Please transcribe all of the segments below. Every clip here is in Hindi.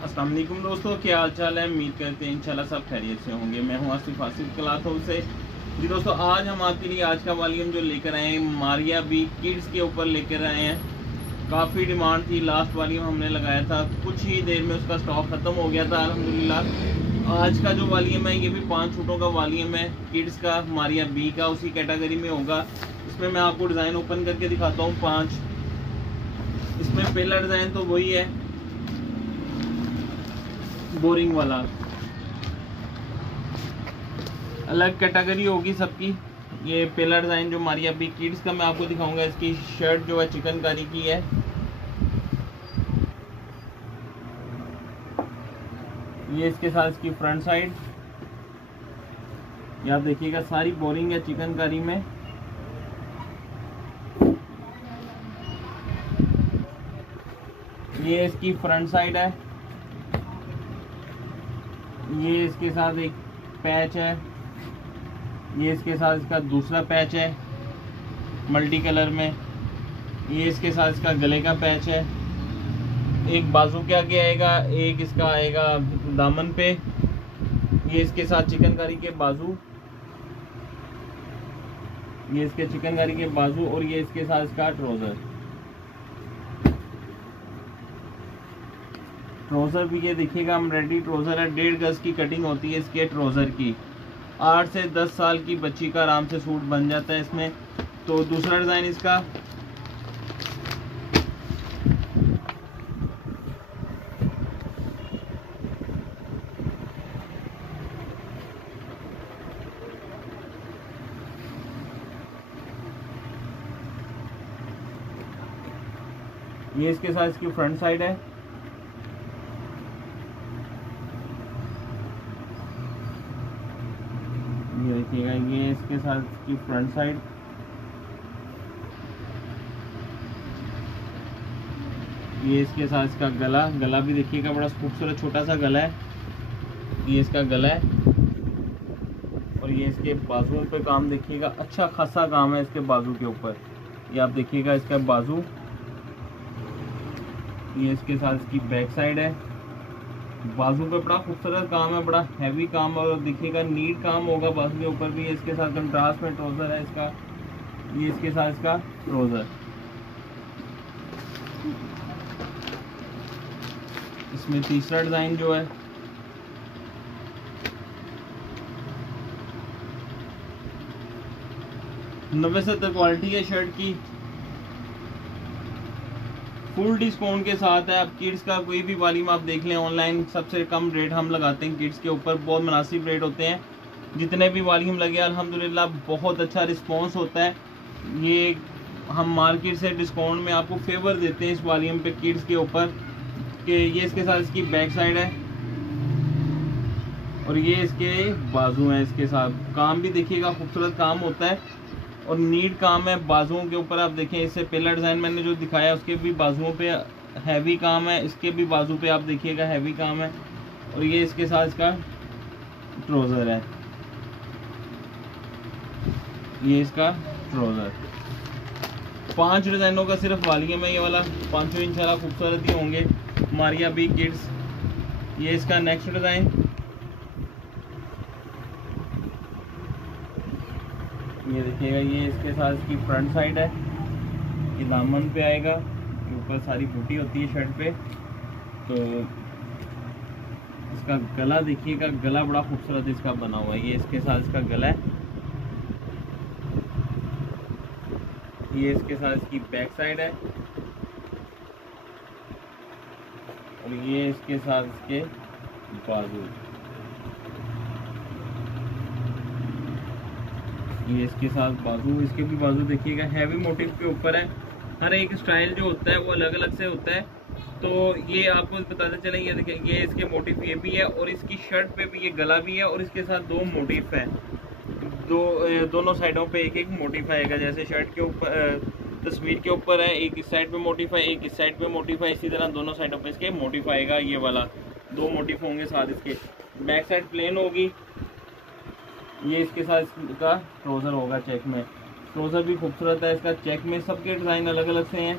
अस्सलाम वालेकुम दोस्तों, क्या हाल चाल है। उम्मीद करते हैं इंशाल्लाह सब खैरियत से होंगे। मैं हूं आसिफ क्लॉथ हाउस से। जी दोस्तों, आज हम आपके लिए आज का वॉल्यूम जो लेकर आए हैं मारिया बी किड्स के ऊपर लेकर आए हैं। काफ़ी डिमांड थी, लास्ट वॉल्यूम हमने लगाया था, कुछ ही देर में उसका स्टॉक ख़त्म हो गया था अल्हम्दुलिल्लाह। आज का जो वॉल्यूम है ये भी 5 फुटों का वॉल्यूम है, किड्स का, मारिया बी का, उसी कैटेगरी में होगा। इसमें मैं आपको डिज़ाइन ओपन करके दिखाता हूँ 5। इसमें पहला डिज़ाइन तो वही है, बोरिंग वाला, अलग कैटेगरी होगी सबकी। ये पहला डिज़ाइन जो मारिया बी किड्स का मैं आपको दिखाऊंगा। इसकी शर्ट जो है चिकनकारी की है। ये इसके साथ इसकी फ्रंट साइड, ये आप देखिएगा सारी बोरिंग है चिकनकारी में। ये इसकी फ्रंट साइड है। ये इसके साथ एक पैच है। ये इसके साथ इसका दूसरा पैच है मल्टी कलर में। ये इसके साथ इसका गले का पैच है। एक बाजू के आगे आएगा, एक इसका आएगा दामन पे। ये इसके साथ चिकनकारी के बाजू, ये इसके चिकनकारी के बाजू, और ये इसके साथ इसका ट्राउज़र भी ये देखिएगा एम्ब्रॉयडरी ट्राउज़र है। 1.5 गज की कटिंग होती है इसके ट्राउज़र की। 8 से 10 साल की बच्ची का आराम से सूट बन जाता है इसमें। तो दूसरा डिज़ाइन इसका, ये इसके साथ इसकी फ्रंट साइड है। ये देखिएगा, ये इसके साथ इसकी फ्रंट साइड। ये इसके साथ इसका गला, गला भी देखिएगा बड़ा खूबसूरत छोटा सा गला है। ये इसका गला है। और ये इसके बाजुओं पे काम देखिएगा, अच्छा खासा काम है इसके बाजू के ऊपर। ये आप देखिएगा इसका बाजू। ये इसके साथ इसकी बैक साइड है। बाजू पे बड़ा खूबसूरत काम है, बड़ा हैवी काम है, और देखिएगा नीट काम होगा बाजू के ऊपर भी। इसके साथ कंट्रास्ट में ट्राउज़र है इसका। ये इसके साथ इसका ट्राउज़र। इसमें तीसरा डिज़ाइन जो है, नब्बे 70 क्वालिटी है शर्ट की, फुल डिस्काउंट के साथ है। अब किड्स का कोई भी वॉल्यूम आप देख लें ऑनलाइन, सबसे कम रेट हम लगाते हैं किड्स के ऊपर, बहुत मुनासिब रेट होते हैं। जितने भी वॉल्यूम लगे अल्हम्दुलिल्लाह बहुत अच्छा रिस्पांस होता है। ये हम मार्केट से डिस्काउंट में आपको फेवर देते हैं इस वॉल्यूम पे किड्स के ऊपर। कि ये इसके साथ इसकी बैक साइड है, और ये इसके बाजू हैं। इसके साथ काम भी देखिएगा खूबसूरत काम होता है और नीट काम है बाजुओं के ऊपर। आप देखें, इससे पहला डिज़ाइन मैंने जो दिखाया उसके भी बाजुओं पे हैवी काम है, इसके भी बाजू पे आप देखिएगा हैवी काम है। और ये इसके साथ इसका ट्राउज़र है। ये इसका ट्राउज़र। 5 डिज़ाइनों का सिर्फ वॉल्यूम है ये वाला। 5 इंशाल्लाह खूबसूरत ही होंगे मारिया बी किड्स। ये इसका नेक्स्ट डिज़ाइन, ये देखिएगा, ये इसके साथ इसकी फ्रंट साइड है। ये दामन पे आएगा, ऊपर सारी बूटी होती है शर्ट पे। तो इसका गला देखिएगा, गला बड़ा खूबसूरत इसका बना हुआ है। ये इसके साथ इसका गला है। ये इसके साथ इसकी बैक साइड है, और ये इसके साथ इसके बाजू। ये इसके साथ बाजू, इसके भी बाजू देखिएगा हैवी मोटिव के ऊपर है। हर एक स्टाइल जो होता है वो अलग अलग से होता है। तो ये आपको बताते चलें, ये देखिए, ये इसके मोटिव ये भी है, और इसकी शर्ट पे भी ये गला भी है, और इसके साथ 2 मोटिव हैं। दोनों साइडों पे एक एक मोटिव आएगा। जैसे शर्ट के ऊपर तस्वीर के ऊपर है, एक इस साइड पे मोटिव है, एक इस साइड पे मोटिव है, इसी तरह दोनों साइडों पे इसके मोटिव आएगा। ये वाला 2 मोटिव होंगे साथ इसके। बैक साइड प्लेन होगी। ये इसके साथ इसका ट्राउज़र होगा चेक में। ट्राउज़र भी खूबसूरत है इसका, चेक में। सबके डिज़ाइन अलग अलग से हैं।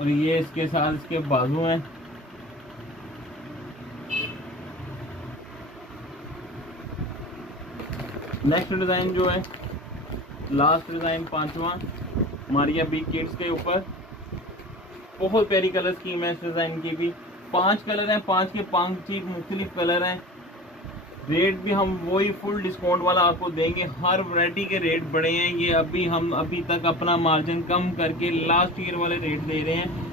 और ये इसके साथ इसके बाजू हैं। नेक्स्ट डिज़ाइन जो है, लास्ट डिज़ाइन 5वां मारिया बिग किड्स के ऊपर, बहुत प्यारी कलर स्कीम है इस डिज़ाइन की भी। 5 कलर हैं, 5 के 5 चीज मुख्तलिफ कलर हैं। रेट भी हम वही फुल डिस्काउंट वाला आपको देंगे। हर वैरायटी के रेट बढ़े हैं। ये हम अभी तक अपना मार्जिन कम करके लास्ट ईयर वाले रेट दे रहे हैं।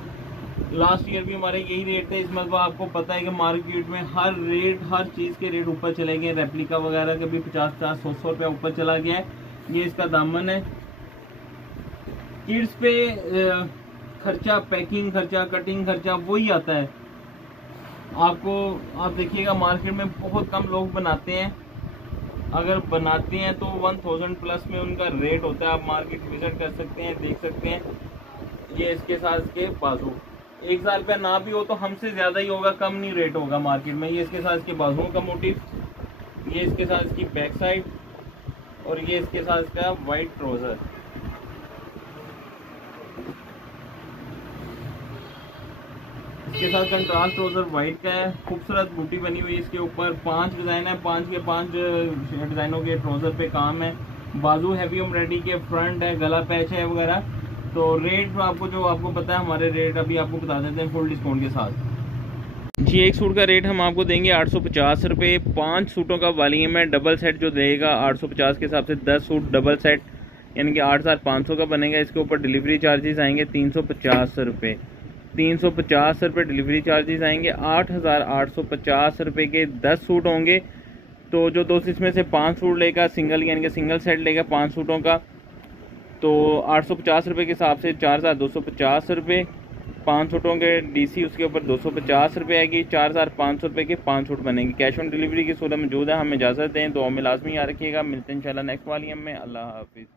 लास्ट ईयर भी हमारे यही रेट थे। इस मरतबा आपको पता है कि मार्केट में हर चीज़ के रेट ऊपर चले गए। रेप्लिका वगैरह के भी 50-50, 100-100 रुपया ऊपर चला गया है। ये इसका दामन है। किड्स पे खर्चा, पैकिंग खर्चा, कटिंग खर्चा वही आता है। आप देखिएगा मार्केट में बहुत कम लोग बनाते हैं। अगर बनाते हैं तो 1000 प्लस में उनका रेट होता है। आप मार्केट विजिट कर सकते हैं, देख सकते हैं। ये इसके साथ इसके बाजू 1000 रुपया ना भी हो तो हमसे ज़्यादा ही होगा, कम नहीं रेट होगा मार्केट में। ये इसके साथ इसके बाजुओं का मोटिव, ये इसके साथ इसकी बैक साइड, और ये इसके साथ इसका वाइट ट्राउज़र। इसके साथ कंट्रास्ट ट्राउज़र वाइट का है। खूबसूरत बूटी बनी हुई है इसके ऊपर। 5 डिज़ाइन है, 5 के 5 डिज़ाइनों के ट्राउज़र पे काम है। बाजू हैवी एम्ब्रॉयडरी के, फ्रंट है, गला पैच है वगैरह। तो रेट आपको पता है हमारे रेट अभी आपको बता देते हैं फुल डिस्काउंट के साथ। जी, एक सूट का रेट हम आपको देंगे 850 रुपये। 5 सूटों का वॉल्यूम है। डबल सेट जो देगा 850 के हिसाब से 10 सूट डबल सेट यानी कि 8500 का बनेगा। इसके ऊपर डिलीवरी चार्जेस आएंगे 350 रुपये। 350 रुपये डिलीवरी चार्जेस आएंगे। 8850 रुपये के 10 सूट होंगे। तो जो दोस्त इसमें से 5 सूट लेगा, सिंगल यानी कि सिंगल सेट लेगा 5 सूटों का, तो 850 रुपये के हिसाब से 4250 रुपये। 5 सूटों के डीसी उसके ऊपर 250 रुपये आएगी। 4500 रुपये के 5 सूट बनेंगे। कैश ऑन डिलीवरी की सूरत मौजूद है। हमें इजाज़त दें, तो हमें लाजमी याद रखिएगा। मिलते हैं इंशाल्लाह नेक्स्ट वॉल्यूम में। अल्लाह हाफिज़।